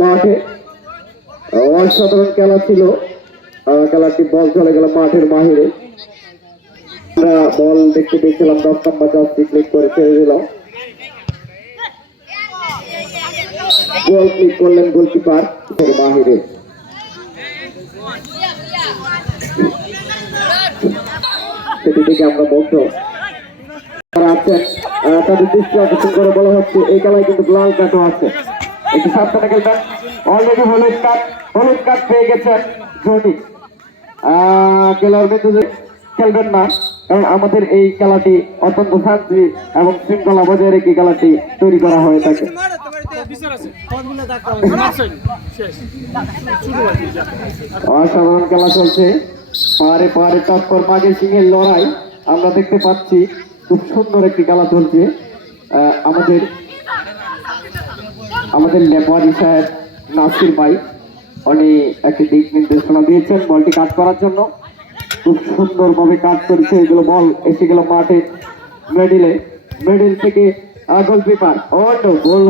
মাঠে অসাধারণ খেলা ছিল। খেলাটি বল চলে গেল মাঠের বাহিরে আমরা বল দেখতে পেয়েছিলাম, দশ নম্বর জার্সি ক্লিক করে ছেড়ে দিল গোল ক্লিক করলেন গোলকিপার বাহিরে সেটি থেকে আমরা যারা আছেন তাদের দৃষ্টি আকর্ষণ করে বলা হচ্ছে, এই খেলায় কিন্তু লাল কার্ডও আছে। একটি সাবধানে খেলবেন। অলরেডি হলুদ কার্ড হলুদ কার্ড পেয়ে গেছেন জনি খেলার মধ্যে খেলবেন না। কারণ আমাদের এই খেলাটি অত্যন্ত শান্তি এবং শৃঙ্খলা বজায় রেখে খেলাটি তৈরি করা হয়ে থাকে। অসাধারণ খেলা চলছে। পাহাড়ে পাহাড়ে টক্কর, মাঝে সিংহের লড়াই। আমরা দেখতে পাচ্ছি খুব সুন্দর একটি খেলা চলছে। আমাদের আমাদের লেপারি সাহেব নাসির ভাই, উনি একটি দিক নির্দেশনা দিয়েছেন বলটি কাট করার জন্য। খুব সুন্দরভাবে কাট করেছে এগুলো বল, এসে গেল মাঠে। মেডিলে মেডিল থেকে গোলকিপার অন্য গোল